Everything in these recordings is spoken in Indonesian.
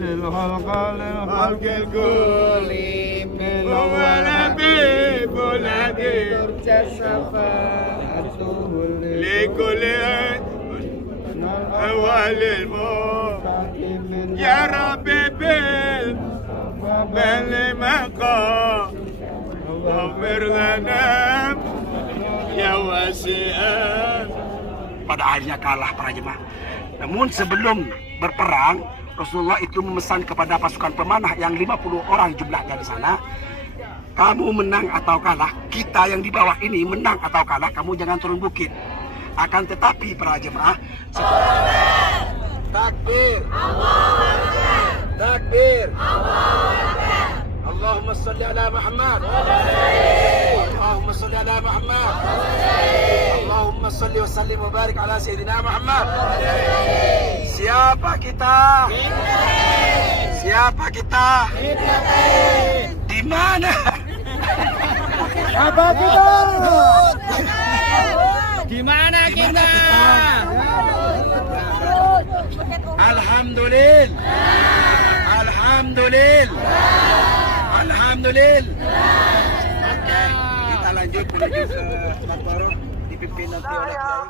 للخلق الكل هو الحبيب الذي شفاعته لكل أول الموت يا ربي بالمقام واغفر لنا يا واسع. Pada akhirnya kalah para jemaah. Namun sebelum berperang, Rasulullah itu memesan kepada pasukan pemanah yang 50 orang jumlahnya di sana, kamu menang atau kalah, kita yang di bawah ini menang atau kalah, kamu jangan turun bukit. Akan tetapi para jemaah, takbir, takbir, Allahumma salli ala Muhammad, Allahumma salli ala Muhammad, Allahumma salli wa sallim wa barik ala Sayyidina Muhammad. Siapa kita? Siapa kita? Di mana? Siapa kita? Di mana kita? Alhamdulillah. Alhamdulillah. Alhamdulillah. Oke, kita lanjut menuju ke Makbaro, dipimpin nanti oleh Kiai.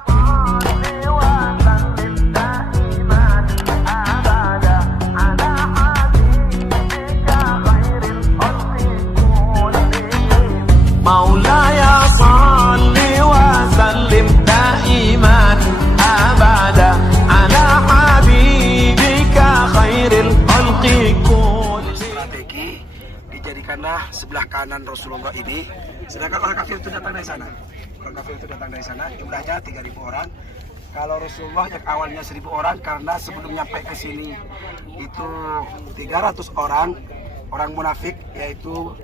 مولاي صل وسلم دائما ابدا على حبيبك خير الخلق كلهم. Strategi dijadikanlah sebelah kanan Rasulullah ini, sedangkan orang kafir itu datang dari sana. Orang kafir itu datang dari sana, jumlahnya 3.000 orang. Kalau Rasulullah yang awalnya 1.000 orang, karena sebelum nyampe ke sini itu 300 orang munafik, yaitu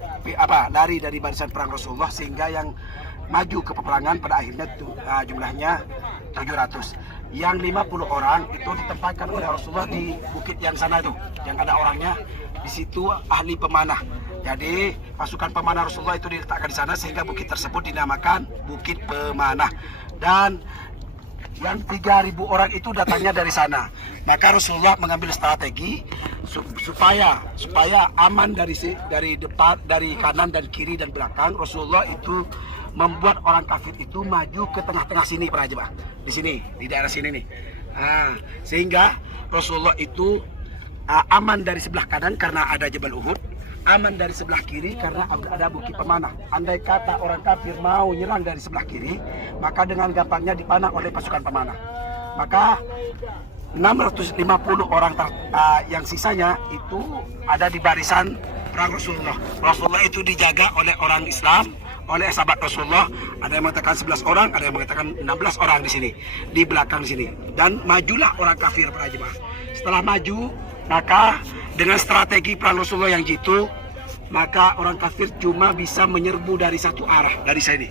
lari dari barisan perang Rasulullah, sehingga yang maju ke peperangan pada akhirnya jumlahnya 700. Yang 50 orang itu ditempatkan oleh Rasulullah di bukit yang sana itu, yang ada orangnya di situ, ahli pemanah. Jadi pasukan pemanah Rasulullah itu diletakkan di sana, sehingga bukit tersebut dinamakan Bukit Pemanah. Dan yang 3.000 orang itu datangnya dari sana. Maka Rasulullah mengambil strategi supaya aman dari depan, dari kanan dan kiri dan belakang. Rasulullah itu membuat orang kafir itu maju ke tengah-tengah sini para jemaah. Di sini, di daerah sini nih. Sehingga Rasulullah itu aman dari sebelah kanan karena ada Jabal Uhud, aman dari sebelah kiri karena ada Bukit Pemanah. Andai kata orang kafir mau nyerang dari sebelah kiri, maka dengan gampangnya dipanah oleh pasukan pemanah. Maka 650 orang yang sisanya itu ada di barisan perang Rasulullah. Rasulullah itu dijaga oleh orang Islam, oleh sahabat Rasulullah. Ada yang mengatakan 11 orang, ada yang mengatakan 16 orang di sini, di belakang sini. Dan majulah orang kafir para jemaah. Setelah maju, maka dengan strategi perang Rasulullah yang jitu, maka orang kafir cuma bisa menyerbu dari satu arah, dari sini.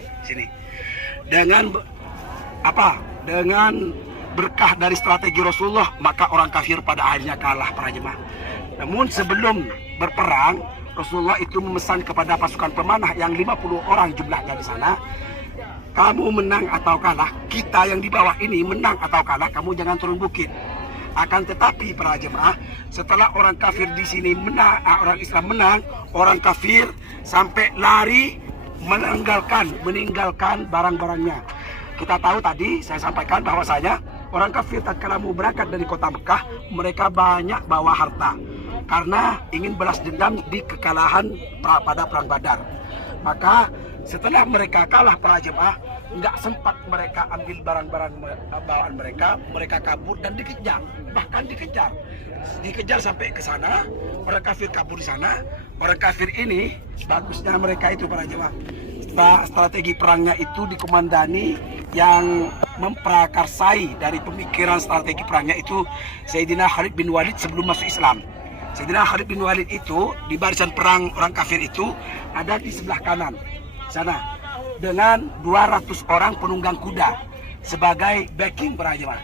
Dengan dengan berkah dari strategi Rasulullah, maka orang kafir pada akhirnya kalah para jemaah. Namun sebelum berperang, Rasulullah itu memesan kepada pasukan pemanah yang 50 orang jumlahnya di sana, kamu menang atau kalah, kita yang di bawah ini menang atau kalah, kamu jangan turun bukit. Akan tetapi para jemaah, setelah orang kafir di sini menang, orang Islam menang, orang kafir sampai lari meninggalkan barang-barangnya. Kita tahu tadi saya sampaikan bahwasanya orang kafir tatkala mau berangkat dari kota Mekah, mereka banyak bawa harta karena ingin balas dendam di kekalahan pada perang Badar. Maka setelah mereka kalah para jemaah, nggak sempat mereka ambil barang-barang bawaan mereka kabur dan dikejar, bahkan dikejar sampai ke sana. Orang kafir kabur di sana. Orang kafir ini bagusnya mereka itu para jemaah, strategi perangnya itu dikomandani yang memprakarsai dari pemikiran strategi perangnya itu Sayyidina Khalid bin Walid sebelum masuk Islam. Sayyidina Khalid bin Walid itu di barisan perang orang kafir itu ada di sebelah kanan sana dengan 200 orang penunggang kuda sebagai backing para jemaah.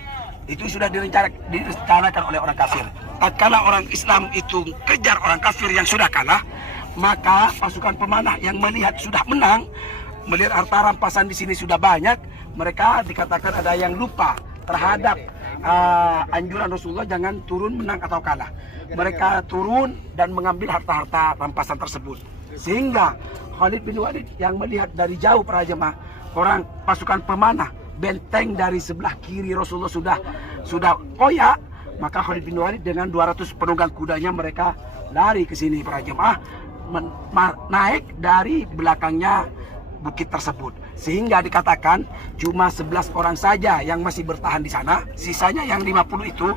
Itu sudah direncanakan oleh orang kafir. Tatkala orang Islam itu kejar orang kafir yang sudah kalah, maka pasukan pemanah yang melihat sudah menang, melihat harta rampasan di sini sudah banyak, mereka dikatakan ada yang lupa terhadap anjuran Rasulullah jangan turun menang atau kalah. Mereka turun dan mengambil harta-harta rampasan tersebut. Sehingga Khalid bin Walid yang melihat dari jauh para jemaah, orang pasukan pemanah benteng dari sebelah kiri Rasulullah sudah koyak, maka Khalid bin Walid dengan 200 penunggang kudanya mereka lari ke sini para jemaah, naik dari belakangnya bukit tersebut, sehingga dikatakan cuma 11 orang saja yang masih bertahan di sana, sisanya yang 50 itu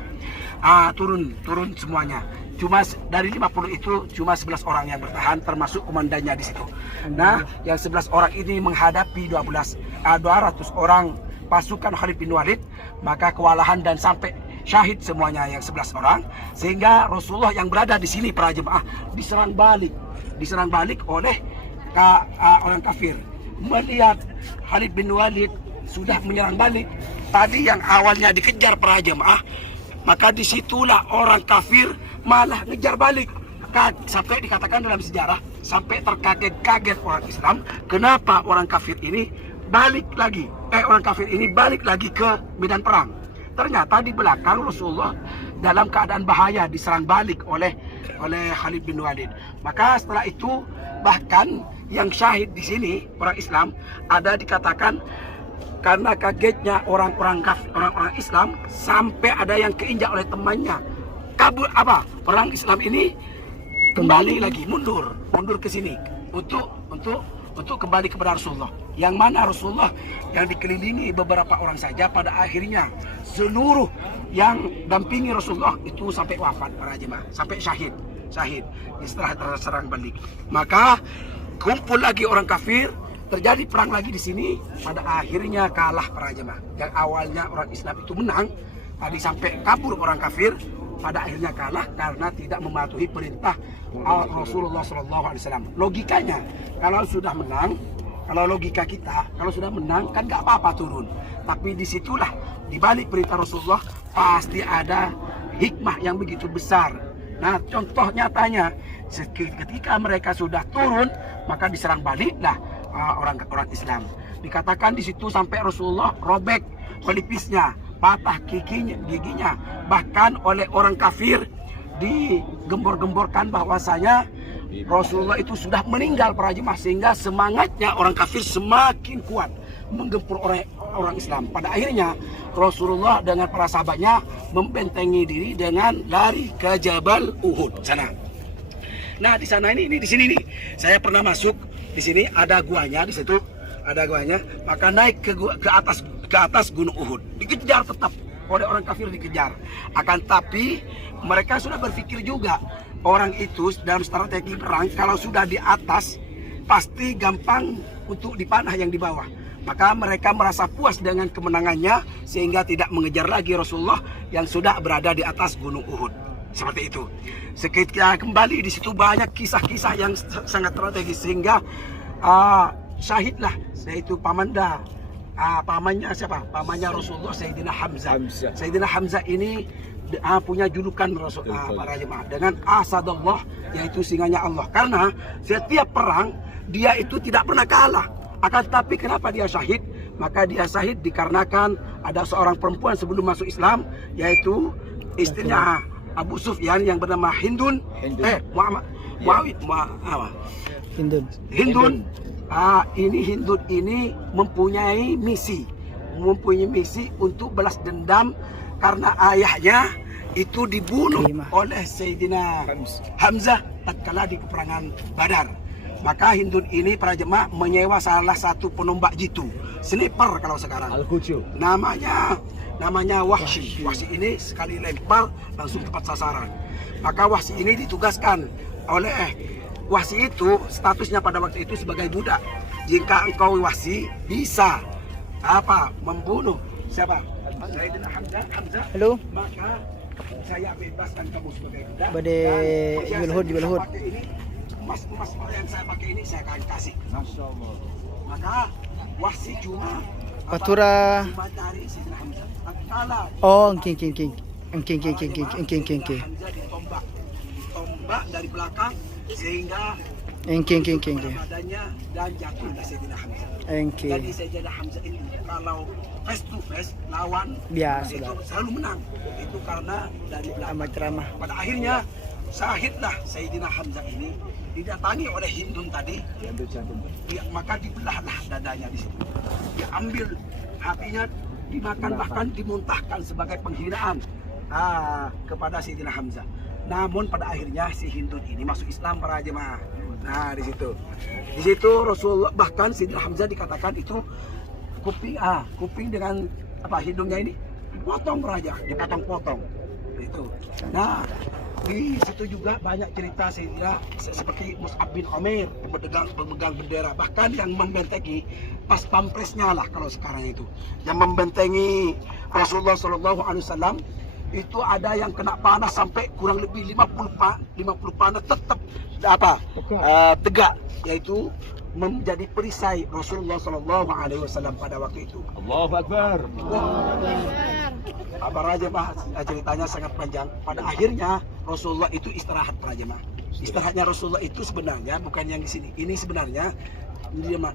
turun semuanya. Cuma dari 50 itu cuma 11 orang yang bertahan, termasuk komandannya di situ. Nah, yang 11 orang ini menghadapi 200 orang pasukan Khalid bin Walid, maka kewalahan dan sampai syahid semuanya yang 11 orang, sehingga Rasulullah yang berada di sini para jemaah diserang balik oleh orang kafir. Melihat Khalid bin Walid sudah menyerang balik, tadi yang awalnya dikejar para jemaah, maka disitulah orang kafir malah ngejar balik. Sampai dikatakan dalam sejarah, sampai terkaget-kaget orang Islam, kenapa orang kafir ini balik lagi ke medan perang. Ternyata di belakang Rasulullah dalam keadaan bahaya diserang balik oleh Khalid bin Walid. Maka setelah itu bahkan yang syahid di sini orang Islam ada dikatakan karena kagetnya orang-orang Islam sampai ada yang keinjak oleh temannya. Kabur orang Islam ini kembali lagi mundur ke sini untuk kembali kepada Rasulullah. Yang mana Rasulullah yang dikelilingi beberapa orang saja, pada akhirnya seluruh yang dampingi Rasulullah itu sampai wafat para jemaah, sampai syahid setelah terserang balik. Maka kumpul lagi orang kafir, terjadi perang lagi di sini, pada akhirnya kalah para jemaah. Yang awalnya orang Islam itu menang, tadi sampai kabur orang kafir, pada akhirnya kalah karena tidak mematuhi perintah Rasulullah SAW. Logikanya, kalau sudah menang, kalau logika kita, kalau sudah menang kan nggak apa-apa turun. Tapi disitulah di balik perintah Rasulullah pasti ada hikmah yang begitu besar. Nah, contoh nyatanya ketika mereka sudah turun, maka diserang baliklah orang Islam. Dikatakan di situ sampai Rasulullah robek pelipisnya, patah giginya, bahkan oleh orang kafir digembor-gemborkan bahwasanya Rasulullah itu sudah meninggal para jemaah, sehingga semangatnya orang kafir semakin kuat menggempur orang Islam. Pada akhirnya Rasulullah dengan para sahabatnya membentengi diri dengan lari ke Jabal Uhud sana. Nah, di sana di sini nih, saya pernah masuk di sini, ada guanya di situ, ada guanya. Maka naik ke atas Gunung Uhud, dikejar tetap oleh orang kafir, dikejar. Akan tapi mereka sudah berpikir juga, orang itu dalam strategi perang kalau sudah di atas pasti gampang untuk dipanah yang di bawah. Maka mereka merasa puas dengan kemenangannya sehingga tidak mengejar lagi Rasulullah yang sudah berada di atas Gunung Uhud. Seperti itu. Seketika kembali di situ banyak kisah-kisah yang sangat strategis, sehingga syahidlah yaitu pamannya siapa? Pamannya Rasulullah, Sayyidina Hamzah. Sayyidina Hamzah ini punya julukan para jemaah dengan Asadullah, yaitu singanya Allah. Karena setiap perang dia itu tidak pernah kalah. Akan tetapi kenapa dia syahid? Maka dia syahid dikarenakan ada seorang perempuan sebelum masuk Islam, yaitu istrinya Abu Sufyan yang bernama Hindun. Hindun ini mempunyai misi untuk balas dendam karena ayahnya itu dibunuh oleh Sayyidina Hamzah tatkala di peperangan Badar. Maka Hindun ini para jemaah menyewa salah satu penombak jitu, sniper kalau sekarang. Namanya Wahsy. Wahsy ini sekali lempar langsung tepat sasaran. Maka Wahsy ini ditugaskan oleh Wahsy itu, statusnya pada waktu itu sebagai budak. Jika engkau Wahsy bisa membunuh siapa? Sayyidina Hamzah. Halo. Maka saya bebaskan kamu sebagai budak. Pada Jabal Uhud. Emas yang saya pakai ini saya akan kasih. Maka Wahsy cuma Patura. dari Sayyidina Hamzah. Tatkala King. Hamzah ditombak dari belakang sehingga King. badannya dan jatuhlah Sayyidina Hamzah. King. Jadi Sayyidina Hamzah itu kalau face to face lawan Biasa itu lah. selalu menang. Itu karena dari belakang. Amat ceramah. Pada akhirnya syahidlah Sayyidina Hamzah ini didatangi oleh Hindun tadi. Maka dibelahlah dadanya di situ. Diambil hatinya, dimakan bahkan dimuntahkan sebagai penghinaan kepada Sayyidina Hamzah. Namun pada akhirnya si Hindun ini masuk Islam para jemaah. Nah di situ Rasulullah bahkan Sayyidina Hamzah dikatakan itu kuping dengan hidungnya ini dipotong raja, dipotong-potong. Itu. Nah di situ juga banyak cerita Sayyidina seperti Mus'ab bin Umair pemegang bendera, bahkan yang membentengi pas pampresnya lah kalau sekarang itu, yang membentengi Rasulullah SAW itu ada yang kena panas sampai kurang lebih 50 panas tetap tegak, yaitu menjadi perisai Rasulullah SAW pada waktu itu. Allahu Akbar. Para jemaah ceritanya sangat panjang. Pada akhirnya Rasulullah itu istirahat para jemaah. Istirahatnya Rasulullah itu sebenarnya bukan yang di sini. Ini sebenarnya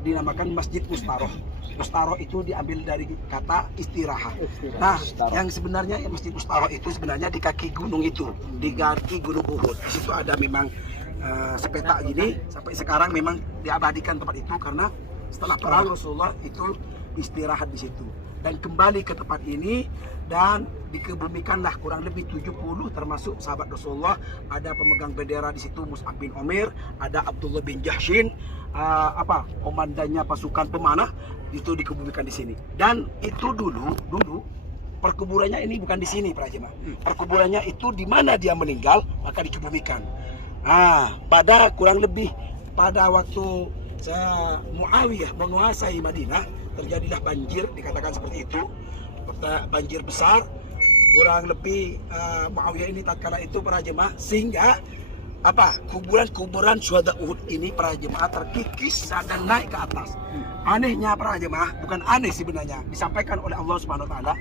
dinamakan Masjid Mustaroh. Mustaroh itu diambil dari kata istirahat. Nah, yang sebenarnya Masjid Mustaroh itu sebenarnya di kaki gunung itu, di kaki Gunung Uhud. Di situ ada memang sepetak gini, sampai sekarang memang diabadikan tempat itu karena setelah perang Rasulullah itu istirahat di situ dan kembali ke tempat ini dan dikebumikanlah kurang lebih 70 termasuk sahabat Rasulullah. Ada pemegang bendera di situ Mus'ab bin Umair, ada Abdullah bin Jahshin, komandannya pasukan pemanah, itu dikebumikan di sini. Dan itu dulu perkuburannya ini bukan di sini para jemaah. Perkuburannya itu di mana dia meninggal maka dikebumikan. Pada kurang lebih pada waktu Muawiyah menguasai Madinah, terjadilah banjir, dikatakan seperti itu, banjir besar. Kurang lebih Muawiyah ini tatkala itu para jemaah, sehingga kuburan syuhada Uhud ini para jemaah terkikis dan naik ke atas. Anehnya para jemaah, bukan aneh sebenarnya, disampaikan oleh Allah Subhanahu wa taala.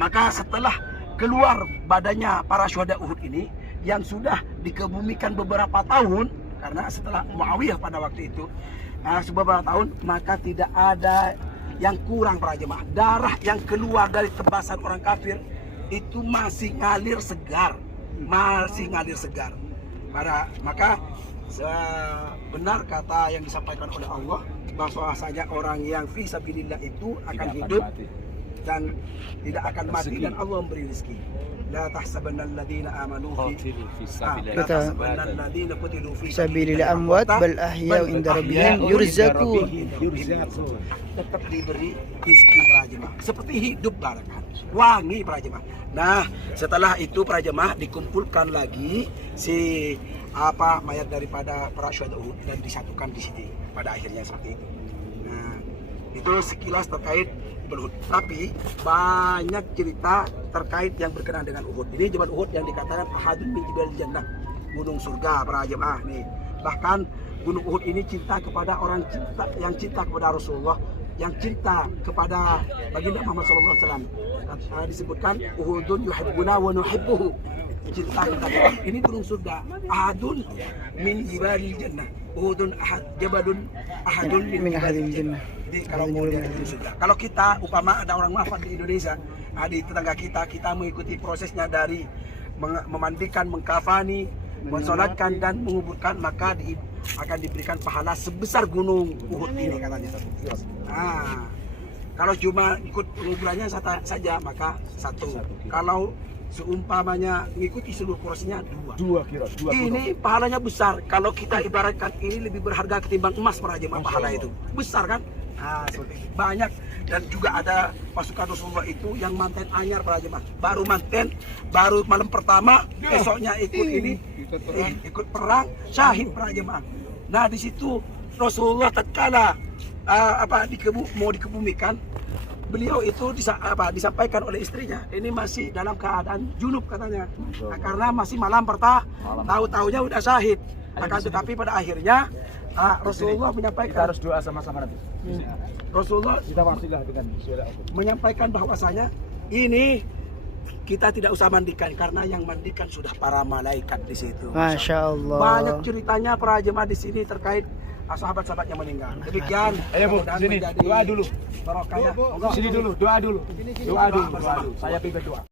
Maka setelah keluar badannya para syuhada Uhud ini yang sudah dikebumikan beberapa tahun, karena setelah Muawiyah pada waktu itu beberapa tahun, maka tidak ada yang kurang para jemaah. Darah yang keluar dari tebasan orang kafir itu masih ngalir segar, maka benar kata yang disampaikan oleh Allah bahwasanya orang yang fi sabilillah itu akan hidup dan tidak akan mati dan Allah memberi rezeki. La tahsabanna alladziina aamanu fi sabilillah amwat bal ahya'u inda rabbihim yurzaqun. Tetap diberi rezeki para jemaah. Seperti hidup barakah, wangi para jemaah. Nah, setelah itu para jemaah dikumpulkan lagi mayat daripada para syuhada Uhud dan disatukan di sini pada akhirnya seperti itu. Nah, itu sekilas terkait Uhud. Tapi banyak cerita terkait yang berkenaan dengan Uhud. Ini Jabal Uhud yang dikatakan ahadun min jibal jannah, gunung surga para jemaah nih. Bahkan gunung Uhud ini cinta kepada orang yang cinta kepada Rasulullah, yang cinta kepada baginda Muhammad SAW. Disebutkan Uhudun yuhibbuna wa nuhibbuhu. Cinta kita. Ini gunung surga. Ahadun min jibalil jannah. Uhudun jabalun ahadun min jibalil jannah. Jadi kalau mau dia gunung surga. Kalau kita upama ada orang wafat di Indonesia, di tetangga kita mengikuti prosesnya dari memandikan, mengkafani, mensolatkan dan menguburkan, maka akan diberikan pahala sebesar gunung Uhud ini katanya. Kalau cuma ikut penguburannya saja maka satu. Kalau seumpamanya mengikuti seluruh prosesnya dua. Ini pahalanya besar. Kalau kita ibaratkan ini lebih berharga ketimbang emas para jemaah, pahala itu besar kan? Seperti itu. Banyak. Dan juga ada pasukan Rasulullah itu yang manten anyar para jemaah. Baru manten, baru malam pertama, besoknya ikut perang, syahid para jemaah. Nah di situ Rasulullah tatkala mau dikebumikan, beliau itu disampaikan oleh istrinya, ini masih dalam keadaan junub katanya, karena masih malam pertama, tahu-tahunya udah syahid. Akan tetapi pada akhirnya Rasulullah menyampaikan, kita harus doa sama-sama nanti. Rasulullah Kita wasilah dengan menyampaikan bahwasanya ini kita tidak usah mandikan karena yang mandikan sudah para malaikat di situ. Masya Allah. Banyak ceritanya para jemaah di sini terkait sahabat-sahabat yang meninggal. Demikian. Ayo Bu, mudah-mudahan sini menjadi doa dulu. barokah ya. Monggo. Sini dulu, doa dulu. Doa dulu. Saya pimpin doa.